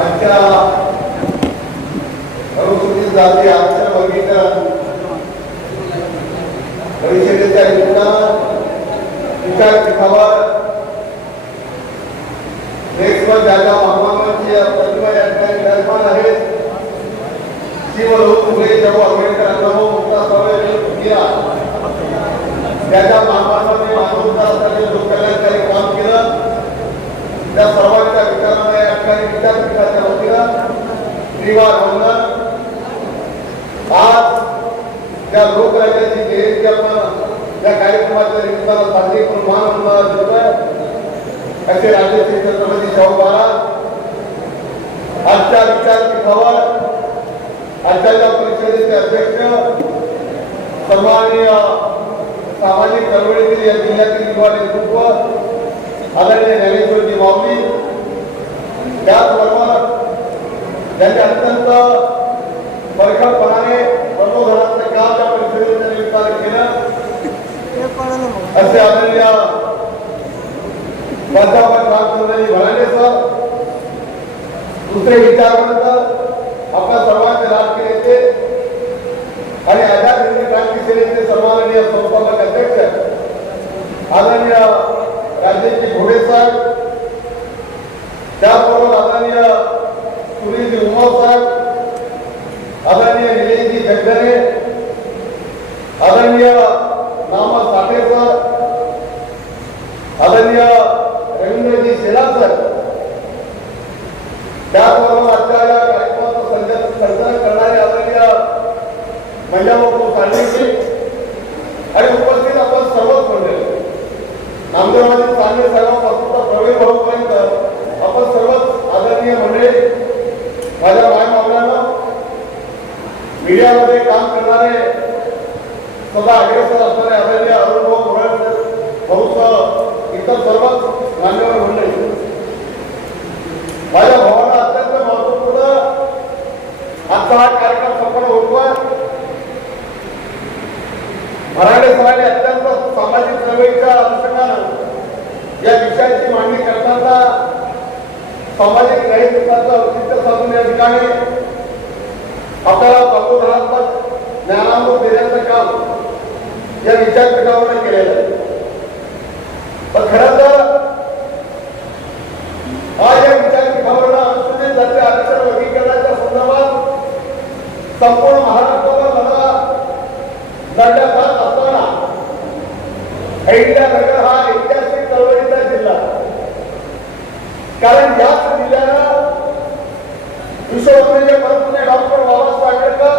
आजच्या अनुसूचित जाती आरक्षण वर्गीकरण परिषदेच्या निमित्तानं विचारपीठावर देशभर ज्या ज्या महामानवांची प्रतिमा या ठिकाणी विराजमान आहेत शिवलोक फुले शाहू आंबेडकर अण्णाभाऊ मुक्ता सावळे त्या ज्या महामानवांनी मानवतासाठी लोककल्याणकारी काम केलं त्या सर्वांच्या विचारांना या ठिकाणी विचारपीठाच्या वतीनं त्रिवार वंदन. आज त्या लोकराज्याची जयंती आपण या कार्यक्रमाच्या निमित्तानं साजरी करून मान देतोय. असे राजश्री छत्रपती शाहू महाराज आजच्या विचारपीठावर आजच्या परिषदेचे अध्यक्ष सन्माननीय सामाजिक चळवळीतील या जिल्ह्यातील युवा नेतृत्व आदरणीय ज्ञानेश्वरजी माऊली, त्याचबरोबर त्यांनी अत्यंत परखडपणाने प्रबोधनाचं काम त्या परिषदेच्या निमित्तानं केलं असे आदरणीय प्राध्यापक रामचंद्रजी भराणे सर, दुसरे विचारवंत आपल्या सर्वांचे राजकीय नेते आणि आझाद हिंद क्रांती सेनेचे सन्माननीय संस्थापक अध्यक्ष आदरणीय राजेशजी घोडे साहेब, त्याचबरोबर आदरणीय सुनीलजी उमाव साहेब, आदरणीय निलेशजी जगदने, आदरणीय नामा साठे सर, आदरणीय रवींद्रजी शेलार सर, त्याचबरोबर आजच्या या कार्यक्रमाचं संचालन करणारे आदरणीय महिलाभाऊ सांडेजी आणि उपस्थित आपण सर्वच मंडळी, नामदेवाजी सांडे साहेबांपासून प्रवीण भाऊपर्यंत आपण सर्वच आदरणीय मंडळी, माझ्या मायमावल्यांना, मीडियामध्ये काम करणारे सदा अग्रेसर असणारे आदरणीय अरुण भाऊ भाऊसह इतर सर्वच मान्यवर मंडळी, माझ्या भावाला अत्यंत महत्वपूर्ण आजचा हा कार्यक्रम संपन्न होतोय. भराडे सरांनी अत्यंत सामाजिक चळवळीच्या अनुषंगानं या विषयाची मांडणी करताना सामाजिक न्यायिकतेचं औचित्य साधून या ठिकाणी आपल्याला प्रबोधनात्मक ज्ञानामृत देण्याचं काम या विचारपीठावर केलेलं आहे. पण खरं तर आज या विचारपीठावर अनुसूचित जाती आरक्षण वर्गीकरणाच्या संदर्भात संपूर्ण महाराष्ट्रावर मला लढा जात असताना अहिल्यानगर हा ऐतिहासिक चळवळीचा जिल्हा, कारण याच जिल्ह्यानं विश्ववंदनीय परमपूज्य डॉक्टर बाबासाहेब आंबेडकर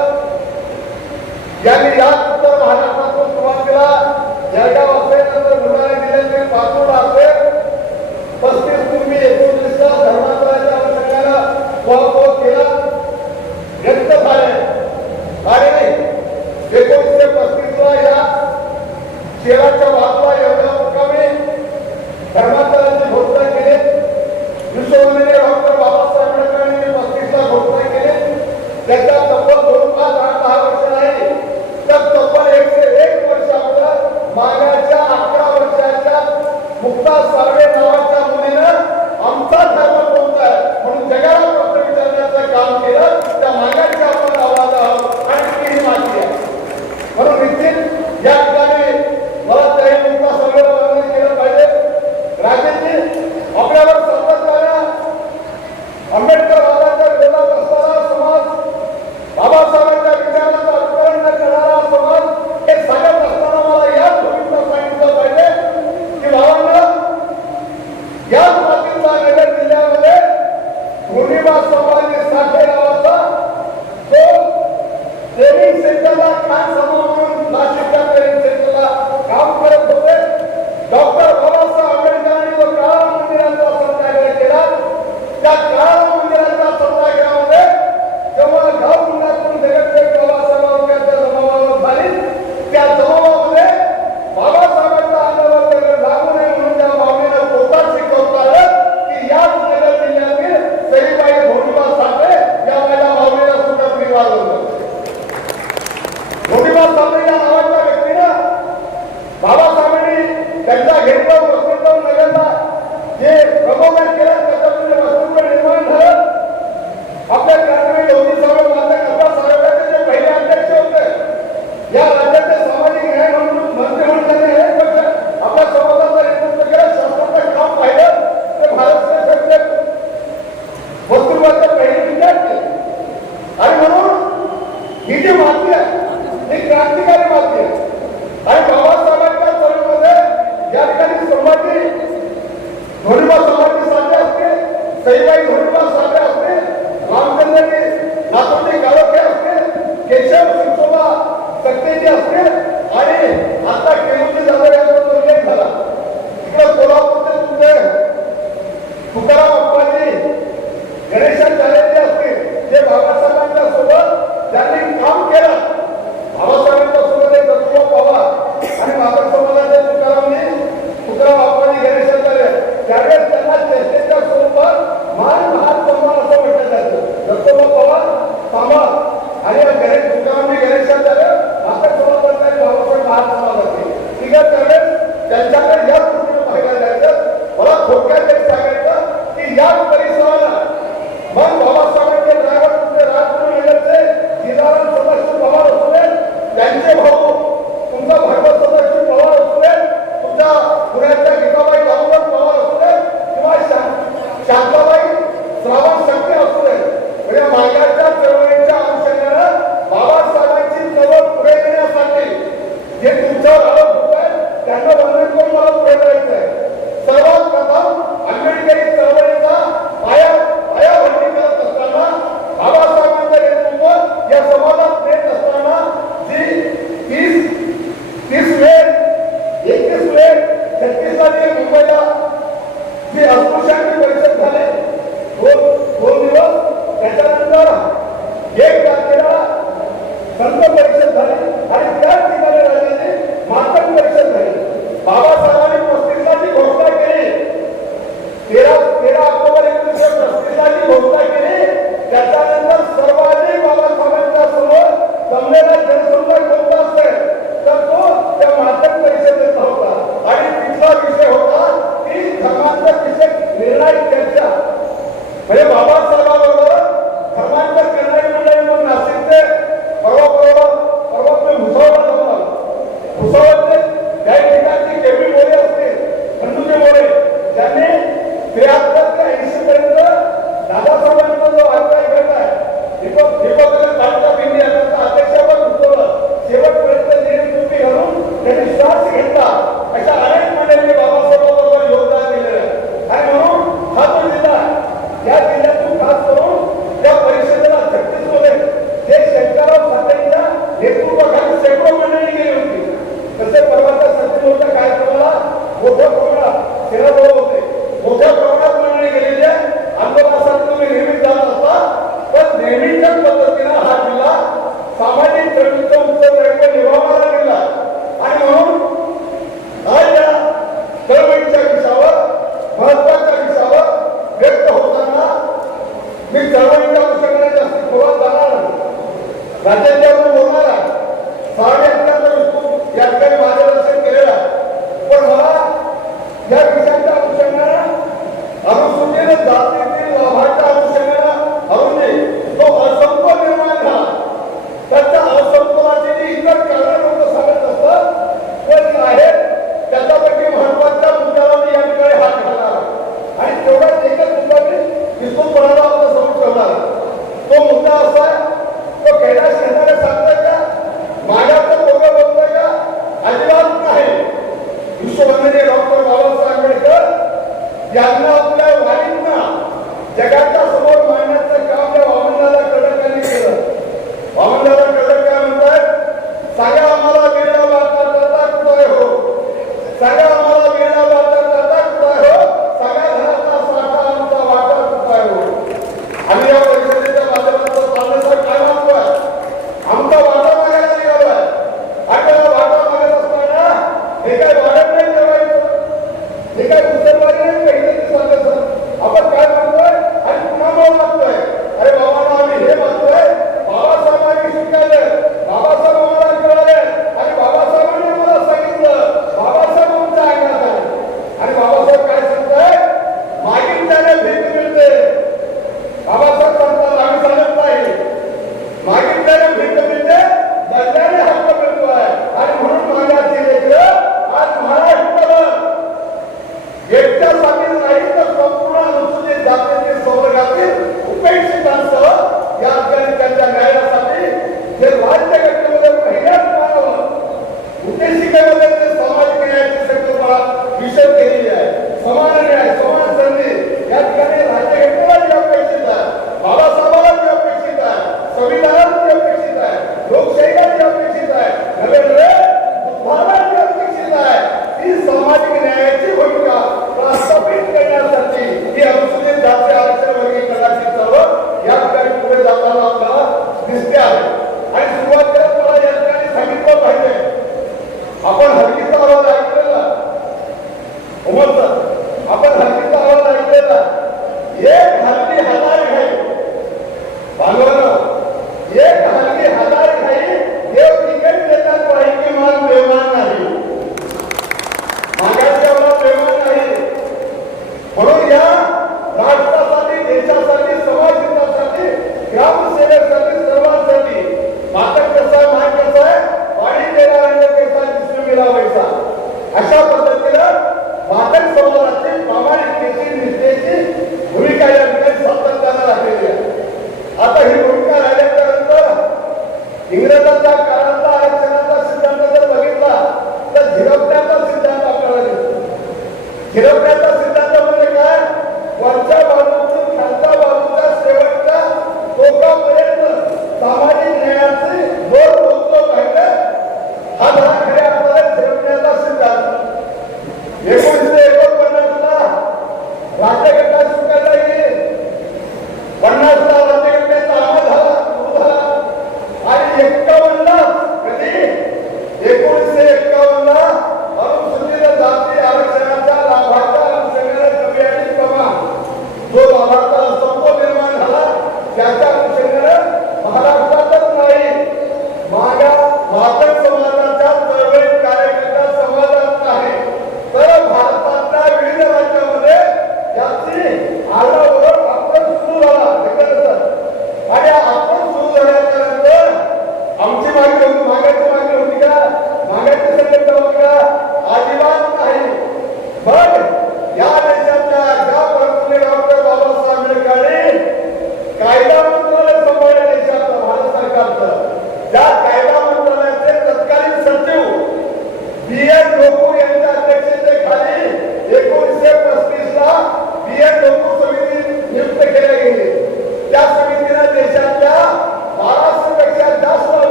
यांनी याच उत्तर महाराष्ट्रातून सुरुवातीला जळगाव असेल, नंतर बुलढाणा जिल्ह्यातील पातूर असेल, 35 पूर्वी 19 धर्मांतराच्या अनुषंगानं उपभोग केला, व्यक्त झाले आणि 1935 ला या शेराच्या बाजूला एवढ्या मुक्कामी धर्मांतराची घोषणा केली. विश्ववंदनीय डॉक्टर बाबासाहेब आंबेडकरांनी 35 ला घोषणा केली. त्याच्या तब्बल 2-5-10 वर्ष नाही तर तब्बल 101 वर्ष अगोदर मागाच्या 11 वर्षाच्या मुक्ता साळवे नावाच्या मुलीनं आमचा धर्म कोणता आहे म्हणून जगाला प्रश्न विचारण्याचं काम केलं. त्या मागाच्या आपण आवाज आहोत आणि ती मागणी आहे. म्हणून निश्चित या ठिकाणी मला त्याही मुक्ता साळवेला केलं पाहिजे. राजेशजी, आपल्यावर सातत्यानं आंबेडकर वादाच्या विरोधात असणारा समाज, बाबासाहेबांच्या विचारांचं अनुकरण न करणारा समाज हे सांगत असताना मला याच भूमीतनं सांगितलं पाहिजे की भावांना याच मातीचा नगर जिल्ह्यामध्ये पूर्णिमा संभाजी साठे नावाचा तो ट्रेनिंग सेंटरला खान सभा म्हणून नाशिकच्या ट्रेनिंग सेंटरला काम करत होते. डॉक्टर बाबासाहेब आंबेडकरांनी जो काळा मंदिराचा सत्याग्रह केला, त्या काळा मंदिराच्या सत्याग्रहामध्ये जेव्हा गाव मुलातून जगतदेव बाबासाहेबांच्या जमावावर झाली, त्या जमावामध्ये बाबासाहेबांच्या आंदोलनावर लागू नये म्हणून त्या मागणीनं पोतात शिकवलं की याच नगर जिल्ह्यातील सईबाई धोंडीबा साठे या माझ्या मागणीला सुद्धा त्रिवार होतं. धोंडीबा साठे या नावाच्या व्यक्तीनं वस्तुवाच्या पहिली विद्यार्थी आणि म्हणून ही जी माती आहे ही क्रांतिकारी माती आहे आणि बाबासाहेबांच्या चळवळीमध्ये या ठिकाणी संभाजी धोंडोबा संभाजी साठे असतील, सईबाई धोंडोबा साठे असतील, रामचंद्रजी नाथोजी गावखे असतील, केशव शिवशोभा सक्तेजी असतील आणि आता केलोजी जाधव यांचा उल्लेख झाला. इकडे कोल्हापूरचे तुमचे तुकाराम अप्पाजी गणेशाचार्यजी असतील जे बाबासाहेबांच्या सोबत ज्यांनी काम केलं. बाबासाहेबांच्या सोबत एक दत्तूबा पवार आणि मातक समाजाचे तुकाराम अप्पाजी गणेशाचार्य त्यावेळेस त्यांना चेष्टेच्या स्वरूपात महान सन्मान असं म्हटलं जातं. दत्तूबा पवार समाज आणि तुकारामजी गणेशाचार्य मातक समाजाचे बाबासाहेब महान समाजाचे ठीक आहे. त्यावेळेस त्यांच्याकडे या दृष्टीने पाहायला जायचं. मला थोडक्यात एक सांगायचं की या परिसराला मग बाबासाहेबांचे ड्रायव्हर तुमचे राजगुरू जिल्हाराम सदाशिव पवार असू त्यांचे भाऊ तुमचा भागवत सदाशिव पवार असू तुमच्या पुण्याच्या गीताबाई दामोदर पवार असू किंवा शांताबाई श्रावण शक्ती असू म्हणजे मागाच्या चळवळीच्या अनुषंगानं बाबासाहेबांची चळवळ पुढे नेण्यासाठी जे तुमच्यावर आरोप होत आहे त्यांना वंदन करून मला पुढे जायचं आहे. सर्वात प्रथम आंबेडकरी चळवळीचा पायाभरणी करत असताना बाबासाहेबांचं नेतृत्व या समाजात नेत असताना जी 30 मे 31 मे 36 साली मुंबईला जी अस्पृश्यांची परिषद झाली दोन दिवस त्याच्यानंतर 1 तारखेला संत परिषद झाली आणि त्याच ठिकाणी राहिलेली मातक परिषद झाली. बाबासाहेबांनी 35 ची घोषणा केली. 13 ऑक्टोबर 1935 ची घोषणा केली. त्याच्यानंतर सर्वाधिक बाबासाहेबांच्या समोर जमलेला जनसंपर्क कोणता असेल तर तो त्या मातक परिषदेचा होता आणि तिथला विषय होता की धर्मांतर विषय निर्णायक चर्चा म्हणजे बाबासाहेबांबरोबर धर्मांतर करणारी मंडळी म्हणून नाशिकचे परवा भुसावळला जाऊन आलो. भुसावळचे काही ठिकाणची केबी मोरे असतील खंडूजी मोरे ज्यांनी 73 ते 80 पर्यंत दादासाहेबांचा जो अभिप्राय घेत आहे दीपक टाइम्स ऑफ इंडिया त्यांचा अध्यक्षपद होतं शेवटपर्यंत निर्णय घालून त्यांनी श्वास घेतला. अशा अनेक मंडळींनी बाबासाहेबांबरोबर योगदान दिलेलं आहे आणि म्हणून हा जो जिल्हा या जिल्ह्यातून खास करून या परिषदेला 36 मध्ये जे शंकरराव साठेंच्या नेतृत्वाखाली शेकडो मंडळी गेली होती. तसे परवाच्या 37 कार्यक्रमाला मोठ्या प्रमाणात सेनाबळ होते. मोठ्या प्रमाणात मंडळी गेलेली आहे. आंदोलनासाठी तुम्ही नेहमीच जात असता पण नेहमीच्या पद्धतीनं हा जिल्हा सामाजिक चळवळीचा उत्तरदायित्व निभावणारा जिल्हा आणि म्हणून आज या चळवळीच्या विषयावर महत्वाच्या विषयावर व्यक्त होताना मी चळवळीच्या अनुषंगाने जास्त खोलात जाणार नाही. राज्याच्यावर बोलणार आहे. सार्वजनिकांचा विस्तृत या ठिकाणी मार्गदर्शन केलेलं आहे पण मला या विषयाच्या अनुषंगाने अनुसूचित जातीतील लाभाच्या अनुषंगाने जो असंतोल निर्माण झाला त्याच्या असंतोलाची जी इतर कारण लोक सांगत असतात पण आहेत त्याच्यापैकी महत्वाच्या मुद्द्याला मी या ठिकाणी हात घालणार आणि तेवढाच एकच मुद्दा मी विस्तृतपणाला आपल्या समोर ठेवणार. तो मुद्दा असा आहे तो कैलास घेणारे सांगताय का मागाचं दोघं बघताय का अजिबात नाही. विश्ववंदनीय डॉक्टर बाबासाहेब आंबेडकर यांना आपल्या वाणींना जगाच्या समोर मांडण्याचं काम या वामनदादा कडकांनी केलं. वामनदादा कडक काय म्हणतात सांगा आम्हाला वेळा वाटा करता कुठे हो सांगा आम्हाला वेळा वाटा करता कुठे हो सांगा घराचा साठा आमचा वाटा कुठे हो. आम्ही या परिषदेच्या माध्यमातून चालण्याचं काय महत्व आहे आमचा वाटा मागायला निघालोय. आपल्याला वाटा मागत असताना हे काय वाढत नाही ठेवायचं हे काय मुसलमानी नाही काही सांगत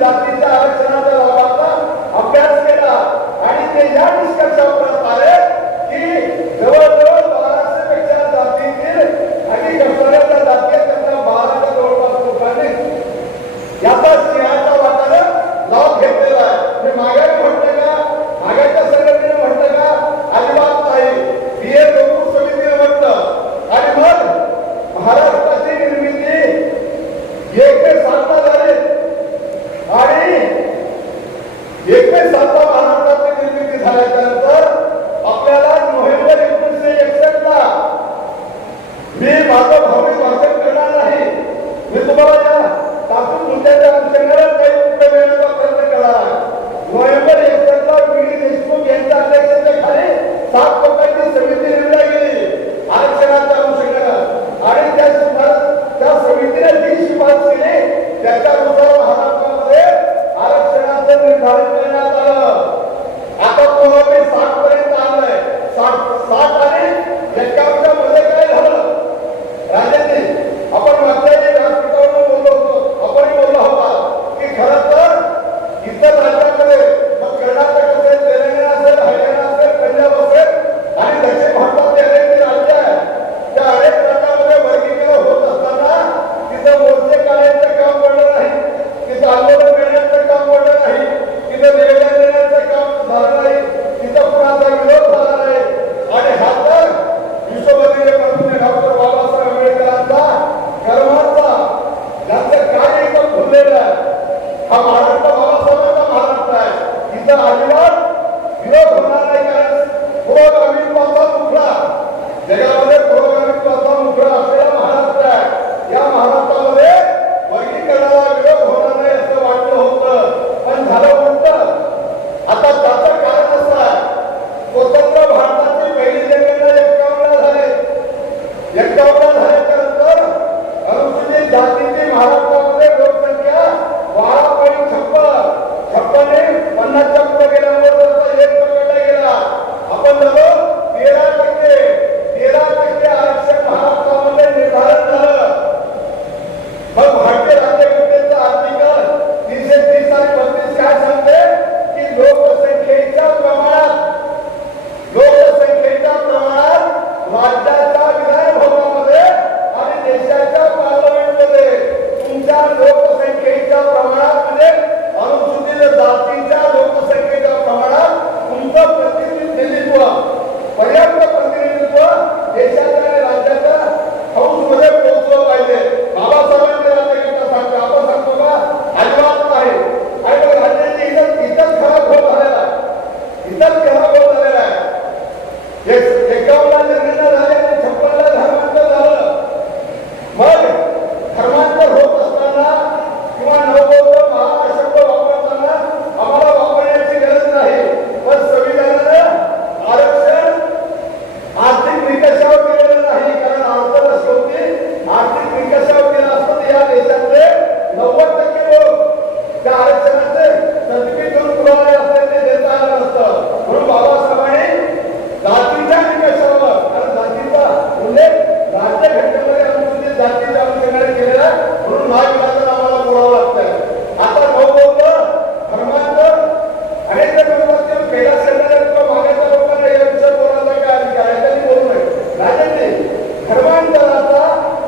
जातीच्या आरक्षणाच्या लाभाचा अभ्यास केला आणि ते या निष्कर्षावर आले की जवळजवळ 1200 पेक्षा जातीतील आणि कसऱ्याच्या जाती त्यांना 12च्या जवळपास लोकांनी याचा सिंहाचा वाटानं लाभ घेतलेला आहे. मी मागायला म्हटलं का, मागायच्या संघटनेने म्हटलं का, अजिबात नाही. बीए लोकूर समितीने म्हटलं आणि मग महाराष्ट्राची निर्मिती 1 ते 7 झाली आणि 1 ते 7 महाराष्ट्राची निर्मिती झाल्यानंतर आपल्याला नोव्हेंबर 1961 ला मी माझं भावनिक भाषण करणार नाही. मी तुम्हाला या तातून मुद्द्याच्या अनुषंगाने काही उत्तर देण्याचा प्रयत्न केला. नोव्हेंबर 61 ला व्ही देशमुख यांच्या अध्यक्षतेखाली 7 लोकांची समिती नेमली गेली आरक्षणाच्या अनुषंगाने आणि त्या समितीने जी शिफारस केली त्याच्यानुसार महाराष्ट्रामध्ये आरक्षणाचं निर्धारण करण्यात आलं. आता तुम्हाला 60 पर्यंत आलंय. 60 आणि 51 मध्ये काय झालं राजेंनी, आपण मागच्या व्यासपीठावर बोललो होतो, आपण बोललो होता की खरं तर इतर राज्यांमध्ये मग कर्नाटक असेल, तेलंगणा असेल, हरियाणा असेल, पंजाब असेल आणि दक्षिण भारतातले अनेक राज्य आहेत, त्या अनेक राज्यांमध्ये वर्गीकरण होत असताना तिथं मोर्चे काढण्याचं काम पडलं नाही, तिथं आंदोलन करण्याचं काम पडलं नाही, तिथं निवेदन देण्याचं काम झालं नाही, तिथं कुणाचा विरोध झाला नाही. आणि हा तर विश्वबंधूचे प्रमुख डॉक्टर बाबासाहेब आंबेडकरांचा कर्माचा ज्यांचं कार्य इथं फुललेलं आहे. हा महाराष्ट्र बाबासाहेबांचा महाराष्ट्र आहे. इथं अजिबात विरोध होणार नाही. कारण पुरोगामीत्वाचा मुखडा जगामध्ये पुरोगामीत्वाचा मुखडा असलेला महाराष्ट्र आहे. या महाराष्ट्रामध्ये वर्गीकरणाला विरोध होणार नाही असं वाटलं होतं, पण झालं उलटं. आता त्याचं कारण असं आहे, स्वतंत्र भारताची पहिली जनगणना 51 झाली. 51 झाल्याच्या नंतर अनुसूचित जातीची महाराष्ट्रामध्ये लोकसंख्या 12.56 50च्या पुढे गेल्यामुळे त्याचा 1 पकडला गेला. आपण झालो 13% आरक्षण महाराष्ट्रामध्ये निर्धारण झालं. मग भारतीय राज्यघटनेचं आर्टिकल 330 आणि 32 काय सांगते की लोकसंख्येच्या प्रमाणात राज्याच्या विधानभवनामध्ये आणि देशाच्या पार्लमेंटमध्ये तुमच्या लोकसंख्येच्या प्रमाणात म्हणजे अनुसूचित जातीच्या लोकसंख्येच्या प्रमाणात तुमचं प्रतिनिधित्व, पर्याप्त प्रतिनिधित्व देशाच्या आणि राज्याच्या हाऊसमध्ये पोहोचलं पाहिजे. बाबासाहेबांनी राज्यघटना सांगतो, आपण सांगतो का? अजिबात नाही. आणि मग राज्याची इथंच खराब होत झालेला आहे, इथंच खराब होत झालेला आहे. 51ला निर्णय झाले आणि 56ला धर्मांतर झालं. मग धर्मांतर होत असताना किंवा नवबौद्ध महाशब्द वापरताना आम्हाला वापरण्याची गरज नाही, पण संविधानानं आरक्षण आर्थिक निकषावर केलेलं नाही. कारण अडचण अशी होती, आर्थिक निकषावर केलं असतं या देशातले 90% लोक त्या आरक्षणाचे सर्टिफिकेट घेऊन पुरावे असते ते देता आलं नसतं. म्हणून बाबासाहेबांनी जातीच्या निकषावर, कारण जातीचा उल्लेख राज्यघटनेमध्ये अनुसूचित जातीच्या अनुषंगाने केलेला आहे, म्हणून महाविधानात आम्हाला बोलावं लागतंय. आता नवबौद्ध धर्मांतर अनेक जण कैलास किंवा मागाच्या लोकांना या विषयात बोलायचा काय अधिकार आहे, त्यांनी बोलू नये. राज्याने धर्मांतराचा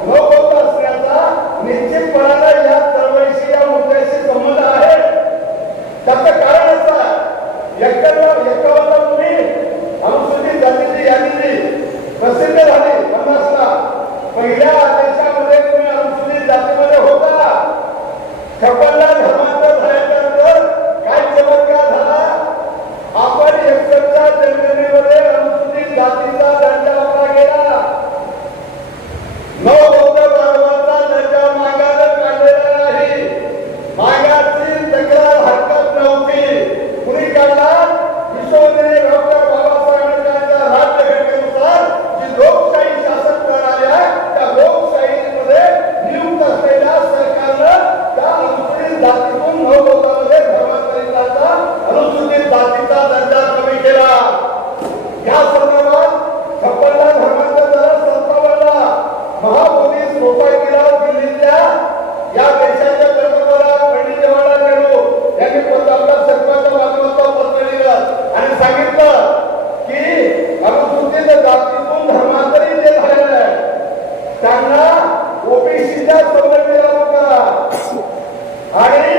नवबौद्ध असण्याचा निश्चितपणाने या चळवळीशी या मुद्द्याशी संबंध आहे. त्याचं कारण असं आहे, 51ला तुम्ही अनुसूचित जातीची यादी प्रसिद्ध झाली 50ला. पहिल्या आदेशामध्ये तुम्ही अनुसूचित जातीमध्ये होता. 56ला धर्मांतर झाल्यानंतर काय चमत्कार झाला, आपण 61च्या जनगणनेमध्ये अनुसूचित जातीचा दर्जा आपला गेला. नवबौद्ध बांधवांचा दर्जा मागायला काढलेला नाही. मागाची तक्रार हरकत नव्हती. कुणी काढला? विश्वबंधूने डॉक्टर बाबासाहेब आंबेडकरांच्या राज्यघटनेनुसार जी लोकशाही शासन प्रणाली आहे, त्या लोकशाहीमध्ये नियुक्त असलेल्या सरकारनं त्या अनुसूचित जातीतून नवबौद्धामध्ये धर्मांतरितांचा अनुसूचित जातीचा दर्जा कमी केला. या संदर्भात 56ला धर्मांतर झालं. 57ला महाबोधी सोसायटीला दिल्लीतल्या या देशाच्या पंतप्रधान पंडित जवाहरलाल नेहरू ओबीसीच्या सवलती लागू करा आणि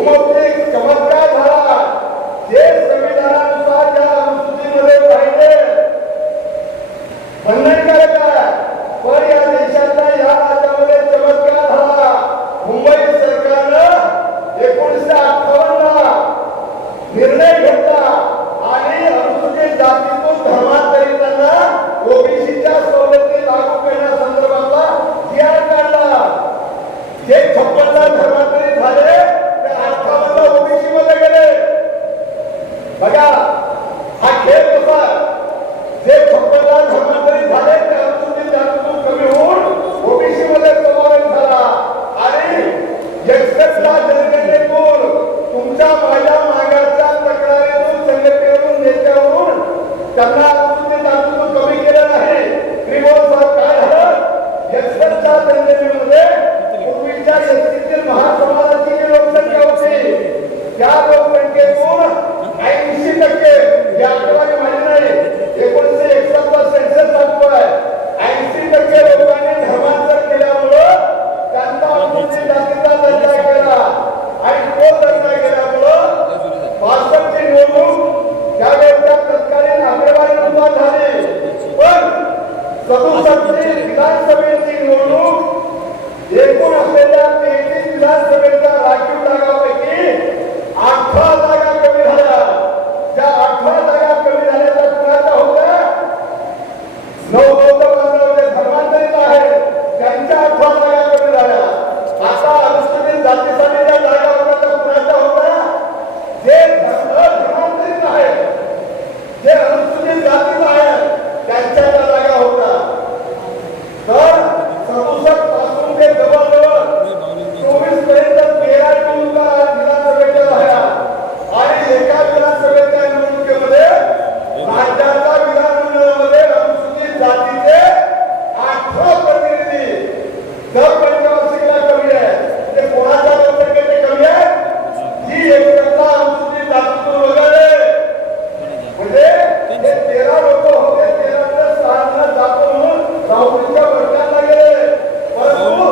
उमौलिक चमत्कार झाला जे संविधानानुसार ज्या अनुसूचीमध्ये पाहिजे बंधनकारक आहे पण या देशातल्या या राज्यामध्ये चमत्कार झाला मुंबई सरकारनं 1958 निर्णय घेतला आणि अनुसूचित जातीतून धर्मांतरितांना ओबीसीच्या सवलती लागू करण्यासंदर्भातला जी आर काढला जे 56 धर्मांतरित झाले ते 58 ओबीसी मध्ये गेले बघा हा खेळ कसा जे 56 धर्मांतरित झाले ते अनुसूचित जातीतून कमी होऊन ओबीसी मध्ये समावेश झाला आणि 61 जनगणनेतून तुमच्या माझ्या मागाच्या तक्रारीतून संघटनेतून नेत्यावरून त्यांना अनुसूचित जातीतून कमी केलं नाही त्रिभुवन साहेब काय झालं 61 जनगणनेमध्ये पूर्वीच्या एसटीतील महासमाजाची जी लोकसंख्या होती त्या लोकसंख्येतून 80% ही आकडेवारी माहिती नाही 1961 सेन्सस सांगतोय 80% लोकांनी धर्मांतर केल्यामुळं त्यांचा अनुसूचित जातीचा दर्जा केला आणि तो दर्जा केल्यामुळं 65 ची निवडणूक त्यावेळेच्या तत्कालीन आकडेवारीनुसार झाली पण 67 ची विधानसभेची निवडणूक एकूण असलेल्या 33 विधानसभेच्या राखीव जागांपैकी 18 जागा कमी झाल्या त्या 18 जागा कमी झाल्याच्या कुणाच्या होत्या 9 बौद्ध बांधव जे धर्मांतरित आहेत त्यांच्या 18 जागा कमी झाल्या आता अनुसूचित जातीसाठी ज्या जागा होत्या त्या कुणाच्या होत्या जे धर्मांतरित आहेत जे अनुसूचित जातीत आहेत त्यांच्या त्या जागा होत्या तर 67 पासून ते जवळजवळ 24 पर्यंत 13 निवडणुका विधानसभेच्या झाल्या आणि एका विधानसभेच्या निवडणुकीमध्ये राज्याच्या विधानमंडळामध्ये अनुसूचित जातीचे 18 प्रतिनिधी दर पंचवार्षिकला कमी आहे ते कोणाच्या लोकसंख्येचे कमी आहे जी एकत्र अनुसूचित जातीतून वगळले म्हणजे हे 13 लोक होते 13 6 जातो म्हणून राहुरीच्या वर्गाला गेले परंतु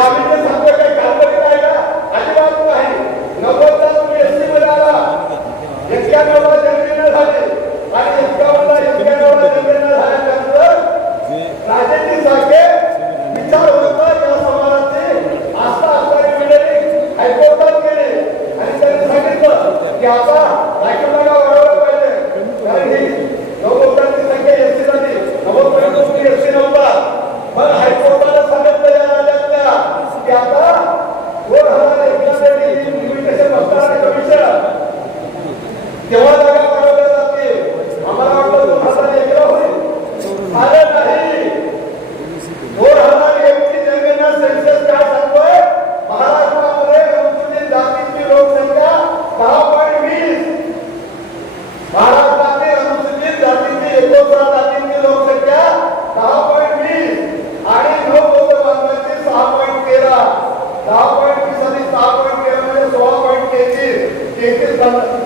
आम्ही जे सांगतो काही काल्पनिक आहे का? अजिबात नाही. 90ला तुम्ही एसटी मध्ये आला, 91ला जनगणना झाली आणि 91ला जनगणना झाल्यानंतर राजेंद्र सारखे विचार होता या समाजाची आस्था असणारी मंडळी हायकोर्टात गेले आणि त्यांनी सांगितलं की आता राखीवला वाढवलं पाहिजे, कारण ही 90ची संख्या एसटी झाली, 90पर्यंत तुम्ही एसटी नव्हता. पण हायकोर्टाला सांगितलं या राज्यातल्या की आता 2001 लिमिटेशन असणारे कमिशन तेव्हा जागा वाढवल्या जातील. आम्हाला वाटलं 2001 होईल, झालं नाही. 2001ची जनगणना सेन्सस काय सांगतोय? महाराष्ट्रामध्ये अनुसूचित जातीची लोकसंख्या 10.20. महाराष्ट्रातील अनुसूचित जातीची 19 जातींची लोकसंख्या 10.20 आणि न बौद्ध बांधवांची 6.13. 10.20 आणि 6.13 म्हणजे 16.33.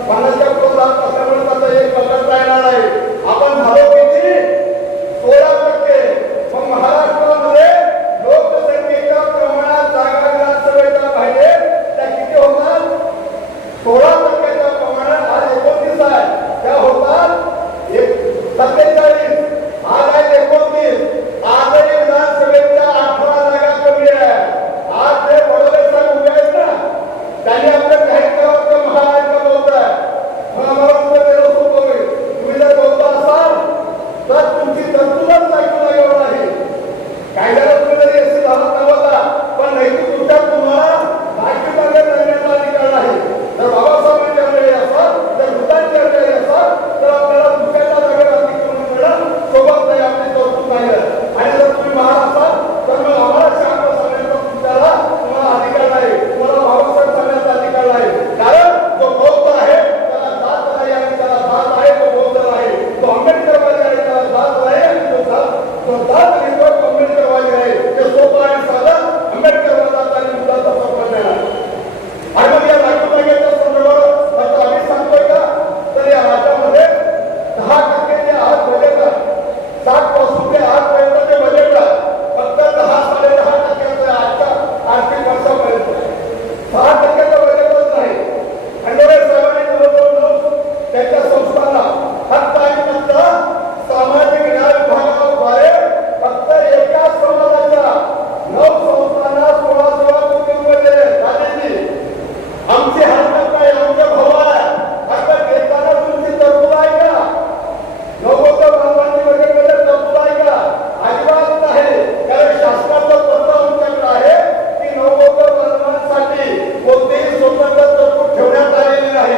50च्या पुढे जात असल्यामुळे त्याचा एक पकडता येणार आहे. आपण झालो किती? 16%. मग महाराष्ट्रामध्ये लोकसंख्येच्या प्रमाणात जागा विधानसभेच्या पाहिजे त्या किती होतात? 16%च्या प्रमाणात. आज 29 आहे, त्या होतात 47. आज आहे 29. आजही विधानसभेच्या 18 जागा कमी आहे. आज जे वडोदरे साहेब उभे आहेत ना, त्यांनी आपलं जाहीर केलं की महाराष्ट्र बोलत आहे. मग आम्हाला पुढे त्याला सोपं होईल. तुम्ही जर बोलता असाल तर तुमची तरतूदच ऐकून नाही. कायद्याला तुम्ही जरी एसटी झाला नव्हता, पण नैतिक दृष्ट्या तुम्हाला राखीव जागा देण्याचा अधिकार नाही. जर बाबासाहेबांची अडचणी असाल, जर मृतांची अडचणी असाल, तर आपल्याला दुसऱ्याच्या जागेवर अतिक्रमण करणं सोबत नाही, आपली तरतूद नाही. आणि जर तुम्ही महाराज असाल तर मग आम्हाला शांत सांगण्याचा तुम्हाला अधिकार नाही, तुम्हाला बाबासाहेब सांगण्याचा अधिकार नाही. कारण जो बौद्ध आहे त्याला जात नाही आणि त्याला जात आहे तो बौद्ध आहे. तो आंबेडकरवादी आहे त्याला जात नाही आणि तो जात आणि तो आंबेडकरवादी आहे. ते सोपं आणि साधं आंबेडकरवादाचा आणि मुलाचा संबंध आहे. आणि मग या राखीव जागेच्या संदर्भात फक्त आम्ही सांगतोय का? तर या राज्यामध्ये 10% जे आज बजेट आहे, 60 पासून ते 8 पर्यंतचे बजेट आहे, फक्त 10-10.5% आजच्या आर्थिक वर्षापर्यंत 6% बजेटच नाही. खंडोरे साहेबांनी जवळजवळ त्यांच्या संस्थांना फक्त आणि फक्त सामाजिक न्याय विभागाद्वारे फक्त एकाच समाजाच्या 9 संस्थांना 16 कोटी रुपये दिले. राजेंद्रजी, आमची हरकत नाही, आमचे भाऊ आहे. आता देताना तुमची तरतूद आहे का? नवबौद्ध बांधवांची बजेटमध्ये तरतूद आहे का? अजिबात नाही. कारण शासनाचं पत्र आमच्याकडे आहे की नवबौद्ध बांधवांसाठी कोणतीही स्वतंत्र तरतूद ठेवण्यात आलेली नाही.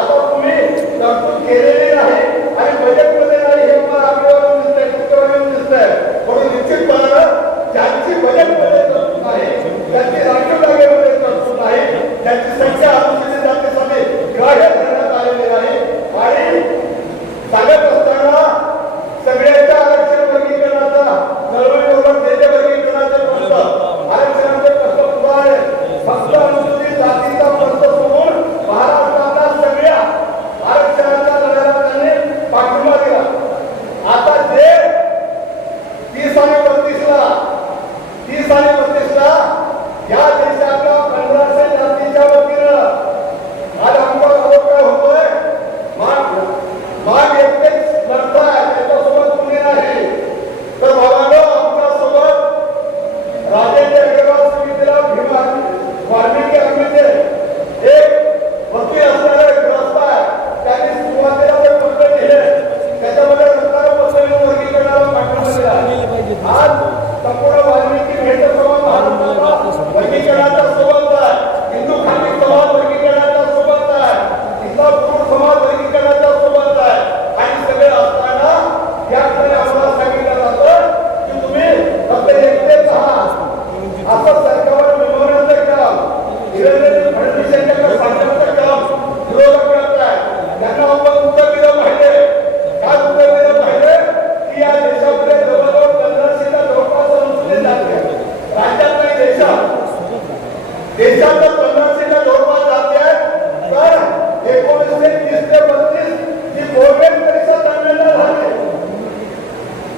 आता तुम्ही तरतूद केलेली नाही आणि बजेटमध्ये नाही, हे मला आकडेवारी दिसतंय, टक्केवारी दिसतंय. म्हणून निश्चितपणानं ज्यांची बजेटमध्ये तरतूद नाही, त्यांची राखीव जागेमध्ये तरतूद नाही, त्यांची संख्या अनुसूचित जातीसाठी ग्राह्य धरण्यात आलेली नाही. आणि सांगत असताना सगळ्यांच्या आरक्षण वर्गीकरणाचा चळवळीबरोबर त्याच्या वर्गीकरणाचे प्रश्न, आरक्षणाचे प्रश्न पुढे आहे. फक्त अनुसूचित जातीचा प्रश्न सोडून महाराष्ट्रातल्या सगळ्या आरक्षणाच्या लढ्याला त्यांनी पाठिंबा दिला. आता जे 30 आणि 32ला या देशातल्या 1500 जातीच्या वतीनं आज आमचा आरोप काय होतोय? माग एकटेच लढताय, त्याच्यासोबत कुणी नाही. तर बाबांनो, आमच्यासोबत राजेंद्र अग्रवाल समितीला भीमा वाल्मिकी आर्मीचे एक वकील असणारे ग्रस्त आहे. त्यांनी सुरुवातीला ते पत्र लिहिले, त्याच्यामध्ये रत्नागिरी वर्गीकरणाला पाठिंबा दिला. आज संपूर्ण वाल्मिकी भेट समाज महाराष्ट्राला वर्गीकरणाच्या सोबत आहे, हिंदू खाली समाज वर्गीकरणाच्या सोबत आहे, इस्लामपूर समाज वर्गीकरणाच्या सोबत आहे. आणि सगळे असताना याकडे आम्हाला सांगितलं जातं की तुम्ही फक्त एकटेच आहात. असं सरकारवर मिळवण्याचं काम, देवेंद्र फडणवीस यांच्याकडे सांगण्याचं काम विरोधक करत आहे. त्यांना आपण उत्तर दिलं पाहिजे. काय उत्तर दिलं पाहिजे? की या देशामध्ये जवळजवळ 1500च्या जवळपास अनुसूचित जाती आहेत. राज्यात नाही, देशात 1500च्या जवळपास जाती आहेत. तर 1930 ते 32 जी गव्हर्नमेंट परीक्षा दरम्यान झाली,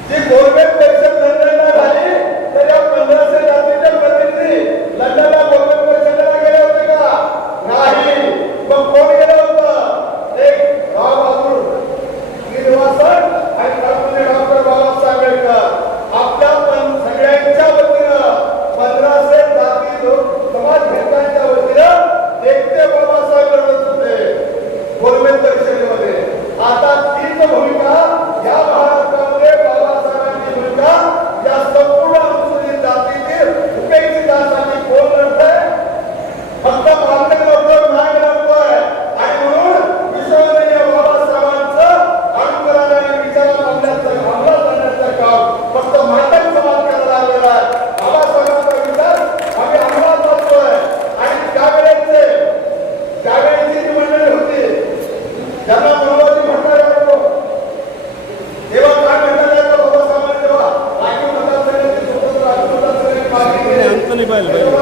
जी गव्हर्नमेंट परीक्षा दरम्यान झाली, तर या 1500 जातीचे प्रतिनिधी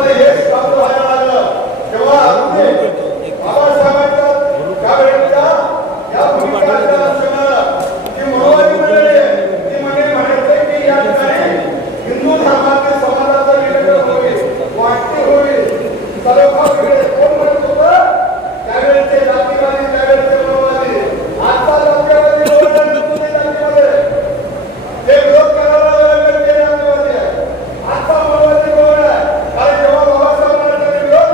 त्याच्यामध्ये हेच काम व्हायला लागलं तेव्हा बाबासाहेबांच्या त्यावेळेच्या या भूमिका जी मनोवादी मंडळी आहे ती म्हणायचे की या ठिकाणी हिंदू धर्मातील समाजाचं विघटन होईल, वाटणी होईल, सलोखा होईल. कोण म्हणत होतं? त्यावेळेचे जातीवादी, त्यावेळेचे मनोवादी. आजचा जातीवादी जातीमध्ये ते विरोध करायला जातीवादी आहे. आजचा मनोवादी कोण आहे? कारण जेव्हा बाबासाहेबांना विरोध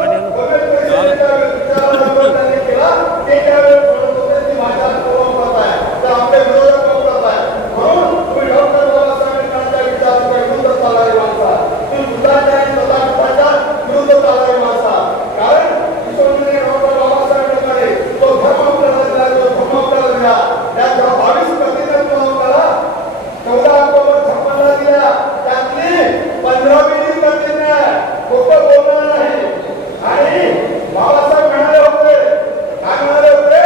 त्यांनी केला ते त्यावेळेस म्हणत होते ती माझ्या पूर्वपत आहे, तर आपल्या विरोधात वापरत आहे. म्हणून तुम्ही डॉक्टर बाबासाहेबांच्या विचारांच्या विरुद्ध चालणारी माणसा, तुम्ही बुद्धाच्या आणि तथागताच्या विरुद्ध चालणारी माणसा. कारण ईश्वरने डॉक्टर बाबासाहेबांकडे तो धर्म आपल्याला दिला, जो धर्म आपल्याला दिला त्याच्या 22 प्रतिज्ञा आपल्याला 14 ऑक्टोबर 56 दिल्या. त्यातली 15वी प्रतिज्ञा खोटं बोलणार नाही. आणि बाबासाहेब म्हणाले होते, काय म्हणाले होते?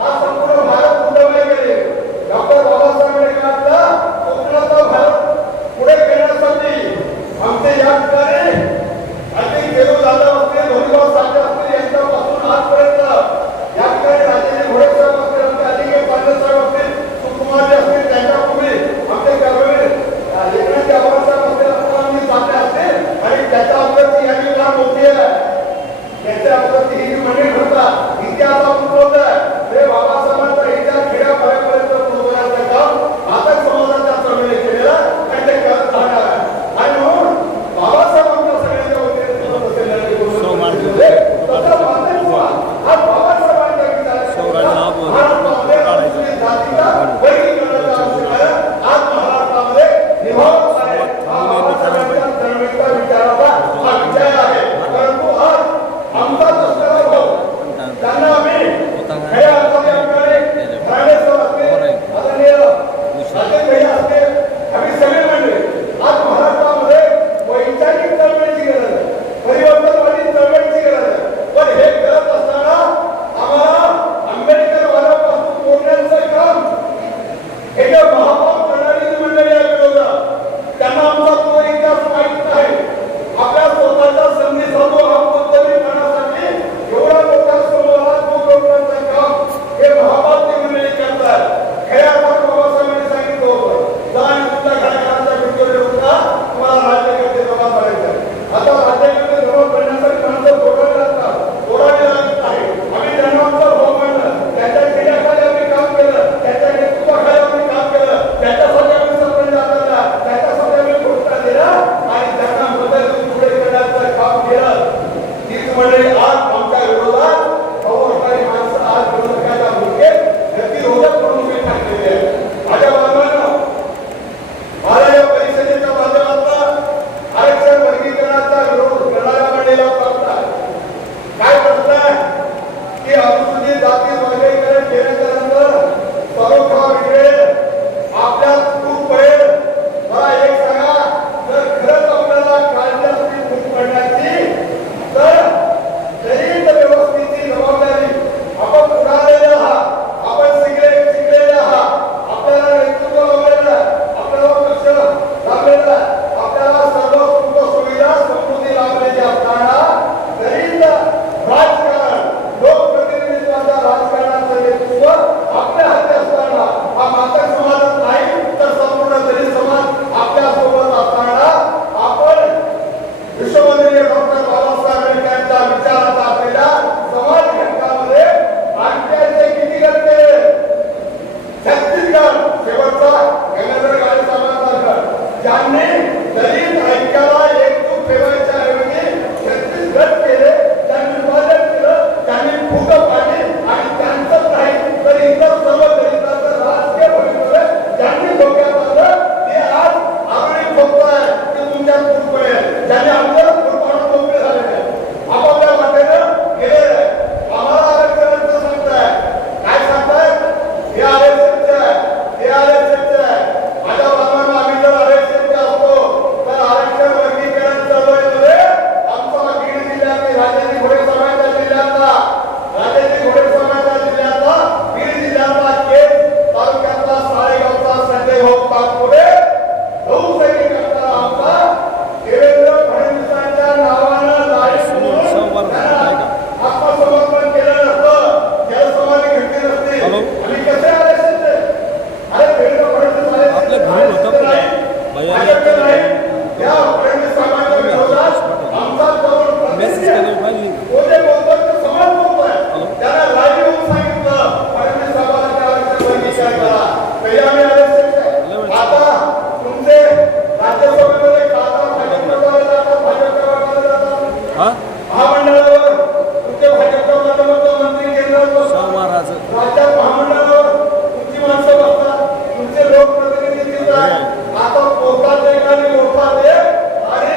हा संपूर्ण भारत उद्भवले गेले. डॉक्टर बाबासाहेबांनी म्हटलं कोकणाचा भारत पुढे घेण्यासाठी आमचे या ठिकाणी अगदी केलू जाधव असतील, धोनीभाऊ साठे असतील यांच्यापासून आजपर्यंत या ठिकाणी राजेंद्र घोडे साहेब असतील, आमचे अधिके पांडे साहेब असतील, सुकुमारजी असतील, त्यांच्यापूर्वी आमचे कर्मवीर लेखनाचे आव्हाड साहेब असतील, अप्पांनी साठे असतील आणि त्याच्या अगोदरची या जी फार मोठी आहे त्याच्या अगोदरची ही जी मंडळी ठरतात इतिहास आपण बोलतोय ते बाबासाहेबांचा इतिहास खेड्यापाड्यापर्यंत पोहोचवण्याचं काम आता समाजाच्या चळवळीने केलेलं आणि ते करत राहणार आहे. आणि म्हणून बाबासाहेब आमच्या सगळ्यांच्या वतीने बोलत असलेल्या तसं माध्यम व्हा. आज बाबासाहेबांच्या विचारांचा जातीचा वर्गीकरणाचा आवश्यक आहे. आज महाराष्ट्रामध्ये निभावत आहे हा बाबासाहेबांच्या चळवळीचा विचाराचा हा विचार आहे. परंतु आज आमचा दसरा भाऊ त्यांना आम्ही खऱ्या अर्थाने आमच्याकडे घराणेश्वर असते, आदरणीय राजेश भैया असते, आम्ही सगळे म्हणले आज महाराष्ट्रामध्ये वैचारिक चळवळीची गरज आहे, परिवर्तनवादी चळवळीची गरज आहे. पण हे करत असताना आम्हाला आंबेडकर वादापासून तोडण्याचं काम हे जे महापाप प्रणाली मंडळी आहे विरोधात त्यांना आमचा तो इतिहास माहीत नाही. आपल्या स्वतःच्या संधी साधू करण्यासाठी एवढा मोठा समूहाला दूर रोखण्याचं काम हे महापाप मंडळी करतात. खऱ्या अर्थाने बाबासाहेबांनी सांगितलं होतं जा आणि तुमच्या घराघरांच्या भिंतीवर येऊन जा, तुम्हाला राज्यकर्ते जमा करायचं. आता राज्यकर्ते जमा करण्यासाठी माणसं तोडावी लागतात, तोडावी लागत आहे. आम्ही त्यांना आमचा भाव मानलं, त्यांच्या खेड्याखाली आम्ही काम केलं, त्यांच्या नेतृत्वाखाली आम्ही काम केलं, त्यांच्यासाठी आम्ही सरपंच आणला, त्यांच्यासाठी आम्ही घोषणा दिल्या आणि त्यांना मदत देऊन पुढे करण्याचं काम केलं. तीच मंडळी आज आमच्या विरोधात असणारी माणसं आज विरोधकाच्या भूमिकेत गतिरोधक म्हणून उभी ठाकलेली आहे. माझ्या बांधवांनो, मला या परिषदेच्या माध्यमातून आरक्षण वर्गीकरणाचा विरोध करणाऱ्या मंडळीला प्रश्न आहे. काय प्रश्न आहे की अनुसूचित जाती वर्गीकरण केल्याच्या नंतर सरोखा मिळेल, आपल्यात तूट पडेल. मला एक सांगा, जर खरंच आपल्याला काळजी असतील तूट पडण्याची तर महामंडळावर तुमचे भाजपच्या माध्यमातून मंत्री केंद्रात बसतात, राज्यात महामंडळावर तुमची माणसं बसतात, तुमचे लोकप्रतिनिधी तिथं आता पोटात एक आणि मोठात एक आणि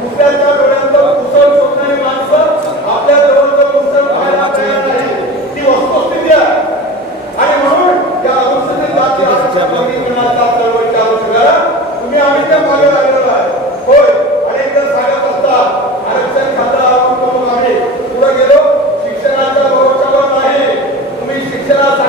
दुसऱ्याच्या डोळ्याचं पुसळ शोधणारी माणसं आपल्या जवळचं पुसळ पाहायला तयार नाही. ती वस्तुस्थिती आहे आणि म्हणून या अनुसूचित जाती वर्गीकरणाच्या चळवळीच्या अनुषंगानं तुम्ही आम्ही त्या मागे लागलेलो आहे. होय, अनेक जण सांगत असतात आरक्षण खातं आम्ही पुढे गेलो, शिक्षणाच्या भरोशावर नाही, तुम्ही शिक्षणाचा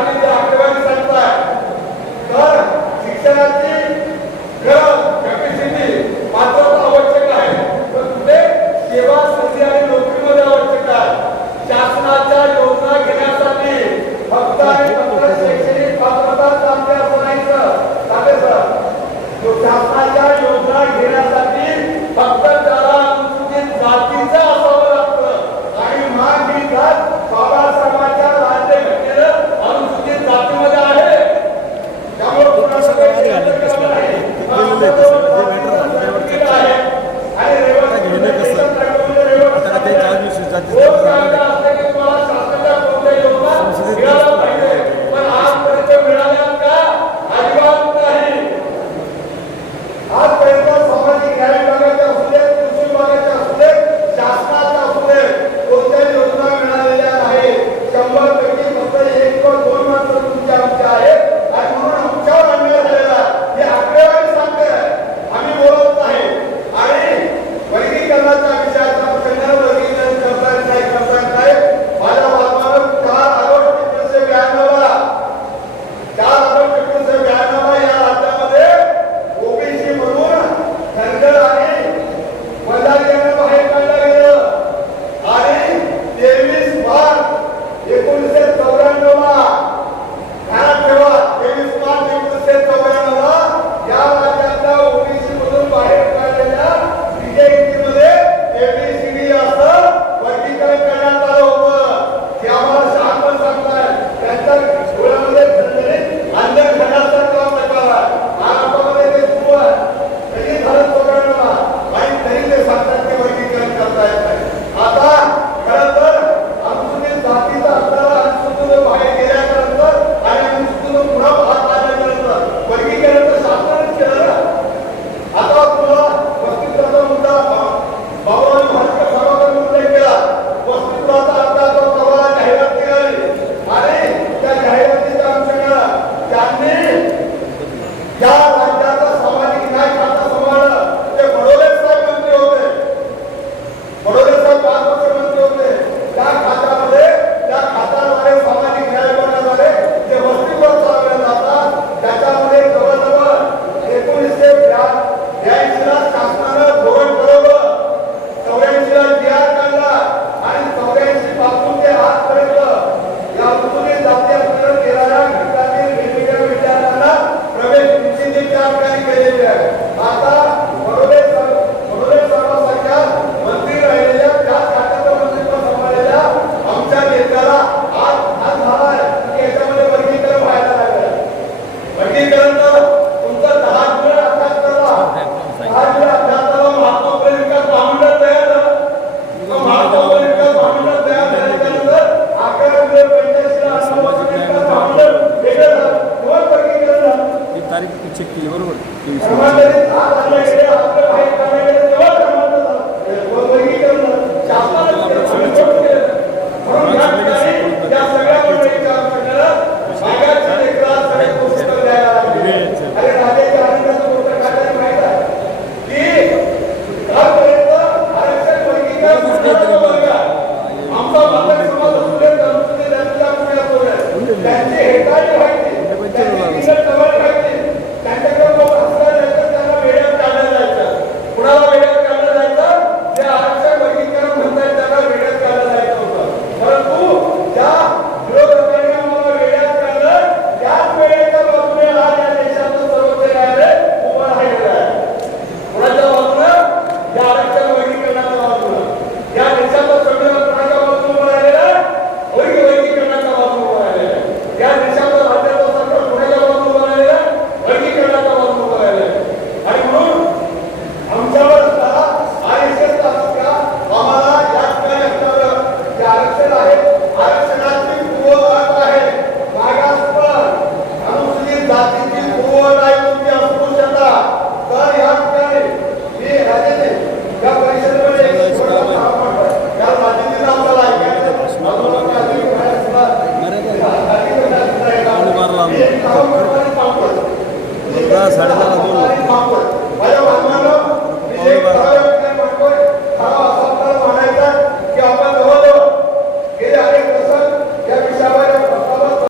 बांधून मुलगा 10:30 वाजून